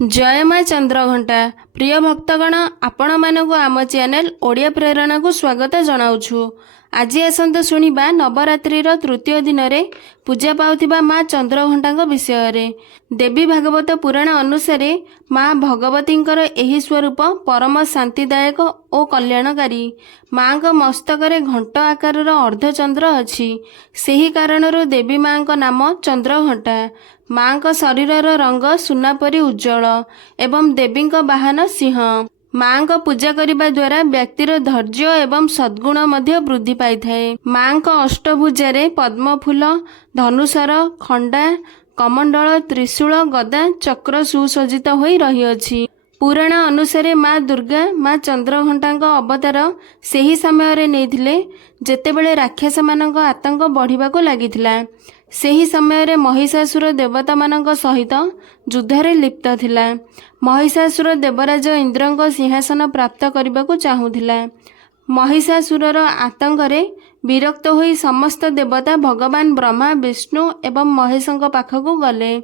जय माँ चंद्रघंटा प्रिय भक्तगण आपण मानक आम चैनल ओडिया प्रेरणा को स्वागत जनाऊछु। आज आसंत शुणिबा नवरात्रिर तृतीय दिन में पूजा पाउथिबा माँ चंद्रघंटा विषय रे। देवी भागवत पुराण अनुसार माँ भगवतींकर एही स्वरूप परम शांतिदायक और कल्याणकारी। माँ का मस्तक घंट आकार अर्धचंद्र अच्छी, सेही कारणरू देवी माँ का नाम चंद्रघंटा। माँ का शरीर रंग सुना परी उज्जवल एवं देवी बाहन सिंह। माँ का पूजा करने द्वारा व्यक्तिर धैर्य एवं सद्गुण मध्य वृद्धि पाई थाए। माँ का अष्टभुजारे पद्मफूल, धनुषर, खंडा, कमंडल, त्रिशूल, गदा, चक्र सुसज्जित होई रही अछि। पुराण अनुसारे माँ दुर्गा माँ चंद्रघंटा अवतार सेही समय रे नेइथिले जेतेबेले राक्षस मानक आतंक बढ़िबा को लागिथिला। सेही समय रे महिषासुर देवता मानक सहित युद्धरे लिप्त थिला। महिषासुर देवराज इंद्रंक सिंहासन प्राप्त करने को चाहूला। महिषासुरर आतंकरे विरक्त होई समस्त देवता भगवान ब्रह्मा, विष्णु एवं महेशंक पाखक गले।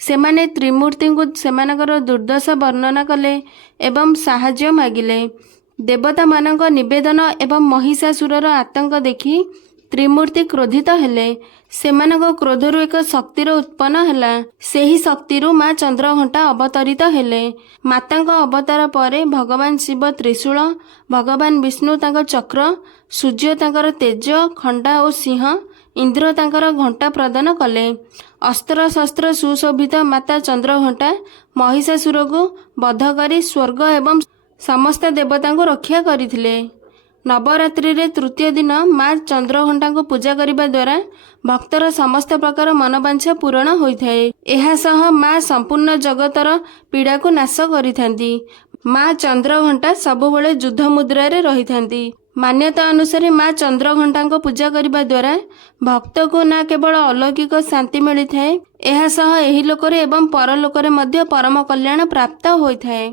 सेमाने त्रिमूर्ति को सेमानकर दुर्दशा वर्णना कले एवं साहाय्य मागिले। देवता मानक निवेदन एवं महिषासुरर आतंक देखि त्रिमूर्ति क्रोधित हेले। सेमानक क्रोधरु एक शक्तिर उत्पन्न हैला। सेही शक्तिरु माँ चंद्रघंटा अवतरित हेले। मातांक अवतार परे भगवान शिव त्रिशूल, भगवान विष्णु तांकर चक्र, सूर्य तांकर तेज, खंडा और सिंह, इंद्र तांकर घंटा प्रदान कले। अस्त्र शस्त्र सुशोभित माता चंद्रघंटा महिषासुर को बध करी स्वर्ग एवं समस्त देवता को रक्षा करथिले। नवरात्रि रे तृतीय दिन माँ चंद्रघंटा को पूजा करने द्वारा भक्तर समस्त प्रकार मनोवांछा पूरण होइथाए। एहा सह माँ संपूर्ण जगतर पीड़ा को नाश करिथांती। माँ चंद्रघंटा सबुबले युद्ध मुद्रा रे रहिथांती। मान्यता अनुसार माँ चंद्रघंटा को पूजा करने द्वारा भक्त को न केवल अलौकिक शांति मिली थाए, एहा सह एही लोकरे एवं परलोकरे मध्य परम कल्याण प्राप्त होइथाए।